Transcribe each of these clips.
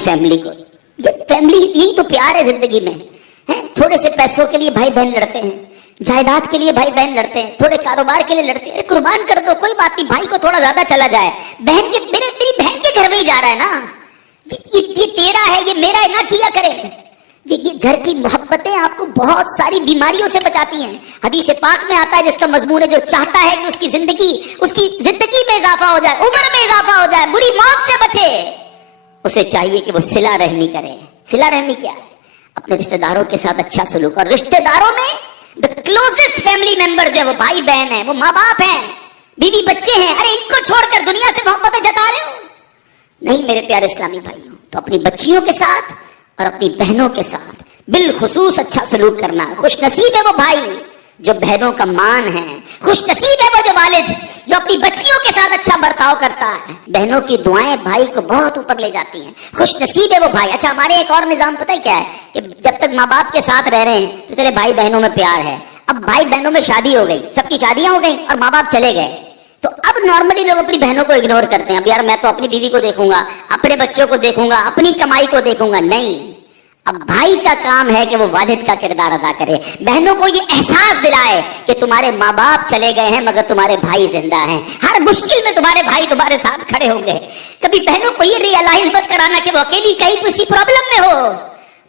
Family को। ये family, यही तो प्यार है जिंदगी में, है? थोड़े से पैसों के लिए भाई बहन लड़ते हैं, जायदाद के लिए भाई बहन लड़ते हैं, थोड़े कारोबार के लिए लड़ते हैं। कुर्बान कर दो, कोई बात नहीं, भाई को थोड़ा ज्यादा चला जाए, बहन के मेरी बहन के घर में ही जा रहा है ना, ये तेरा है, ये मेरा है ना, किया करे। ये घर की मोहब्बतें आपको बहुत सारी बीमारियों से बचाती हैं। हदीस पाक में आता है जिसका मजमून है, जो चाहता है कि उसकी जिंदगी में इजाफा हो जाए, उम्र में इजाफा हो जाए, बुरी मौत से बचे, उसे चाहिए कि वो सिला रहमी करे। सिला रहमी क्या है? अपने रिश्तेदारों के साथ अच्छा सलूक। और रिश्तेदारों में द क्लोजेस्ट फैमिली मेंबर जो है वो भाई बहन है, वो माँ बाप है, बीवी बच्चे हैं। अरे इनको छोड़कर दुनिया से मोहब्बतें जता रहे हो? नहीं मेरे प्यारे इस्लामी भाइयों, तो अपनी बच्चियों के साथ और अपनी बहनों के साथ बिलखुसूस अच्छा सलूक करना। खुश नसीब है वो भाई जो बहनों का मान है, खुश नसीब है वो जो वालिद जो अपनी बच्चियों के साथ अच्छा बर्ताव करता है। बहनों की दुआएं भाई को बहुत ऊपर ले जाती हैं, खुश नसीब है वो भाई। अच्छा, हमारे एक और निजाम पता है क्या है कि जब तक माँ बाप के साथ रह रहे हैं तो चले भाई बहनों में प्यार है। अब भाई बहनों में शादी हो गई, सबकी शादियां हो गई और माँ बाप चले गए, तो अब नॉर्मली लोग अपनी बहनों को इग्नोर करते हैं। अब यार मैं तो अपनी बीवी को देखूंगा, अपने बच्चों को देखूंगा, अपनी कमाई को देखूंगा। नहीं, अब भाई का काम है कि वो वालिद का किरदार अदा करे, बहनों को ये एहसास दिलाए कि तुम्हारे माँ बाप चले गए हैं मगर तुम्हारे भाई जिंदा हैं, हर मुश्किल में तुम्हारे भाई तुम्हारे साथ खड़े होंगे। कभी बहनों को ये रियलाइज मत कराना कि वो अकेली कहीं किसी प्रॉब्लम में हो,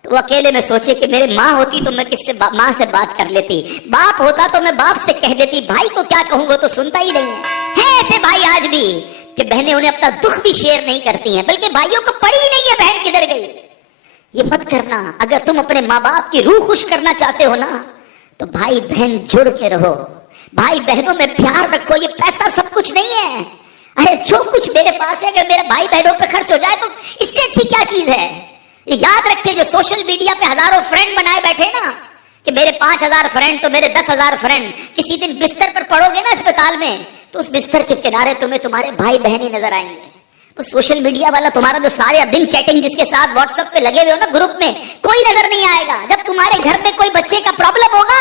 तो वो अकेले में सोचे कि मेरे माँ होती तो मैं किससे माँ से बात कर लेती, बाप होता तो मैं बाप से कह देती, भाई को क्या कहूंगा तो सुनता ही नहीं है। ऐसे भाई आज भी कि बहनें उन्हें अपना दुख भी शेयर नहीं करती हैं, बल्कि भाइयों को पड़ी ही नहीं है बहन किधर गई। ये मत करना। अगर तुम अपने माँ बाप की रूह खुश करना चाहते हो ना, तो भाई बहन जुड़ के रहो, भाई बहनों में प्यार रखो। ये पैसा सब कुछ नहीं है। अरे जो कुछ मेरे पास है अगर मेरे भाई बहनों पे खर्च हो जाए तो इससे अच्छी क्या चीज है। ये याद रखिए, जो सोशल मीडिया पे हजारों फ्रेंड बनाए बैठे ना कि मेरे 5000 फ्रेंड तो मेरे 10,000 फ्रेंड, किसी दिन बिस्तर पर पड़ोगे ना अस्पताल में तो उस बिस्तर के किनारे तुम्हें तुम्हारे भाई बहन ही नजर आएंगे। तो सोशल मीडिया वाला तुम्हारा जो सारे दिन चैटिंग जिसके साथ व्हाट्सएप पे लगे हुए हो ना ग्रुप में, कोई नजर नहीं आएगा। जब तुम्हारे घर में कोई बच्चे का प्रॉब्लम होगा,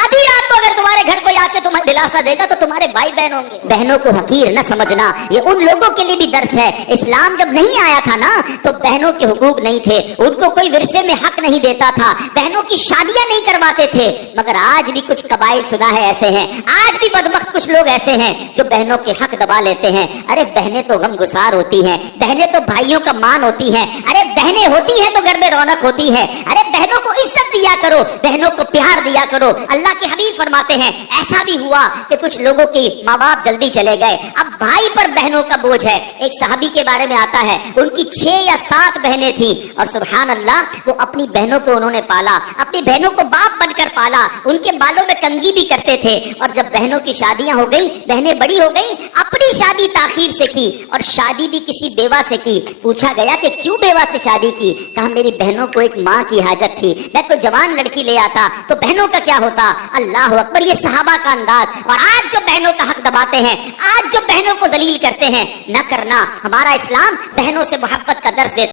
आधी रात को अगर तुम्हारे घर कोई आके तुम्हें दिलासा देगा तो तुम्हारे भाई बहन होंगे। बहनों को हकीर न समझना, ये उन लोगों के लिए भी दर्स है। इस्लाम जब नहीं आया था ना तो बहनों के हुकूक नहीं थे, उनको कोई विरसे में हक नहीं देता था, बहनों की शादियां नहीं करवाते थे। मगर आज भी कुछ कबाइल सुना है ऐसे हैं, आज भी बदबख्त कुछ लोग ऐसे हैं जो बहनों के हक दबा लेते हैं। अरे बहनें तो गमगुसार होती हैं, बहनें तो भाइयों का मान होती हैं। अरे बहनें होती हैं तो घर में रौनक होती है। अरे बहनों को इज्जत दिया करो, बहनों को प्यार दिया करो। अल्लाह के हबीब फरमाते हैं ऐसा भी हुआ कि कुछ लोगों के माँ बाप जल्दी चले गए, अब भाई पर बहनों का बोझ है। एक सहाबी के बारे में आता है, उनकी 6 या 7 बहनें थी और सुभान अल्लाह वो अपनी बहनों को उन्होंने पाला, अपनी बहनों को बाप बनकर पाला, उनके बालों में कंघी भी करते थे। और जब बहनों की शादियां हो गई, बहनें बड़ी हो गई, अपनी शादी ताखीर से की और शादी भी किसी बेवा से की। पूछा गया कि क्यों बेवा से शादी की? कहा मेरी बहनों को एक माँ की हाजत थी, मैं कोई जवान लड़की ले आता तो बहनों का क्या होता। अल्लाह अकबर, ये सहाबा का अंदाज। और आज जो बहनों का हक दबाते हैं, आज जो बहनों को जलील करते हैं, न करना। हमारा इस्लाम बहनों से मोहब्बत का दर्स देता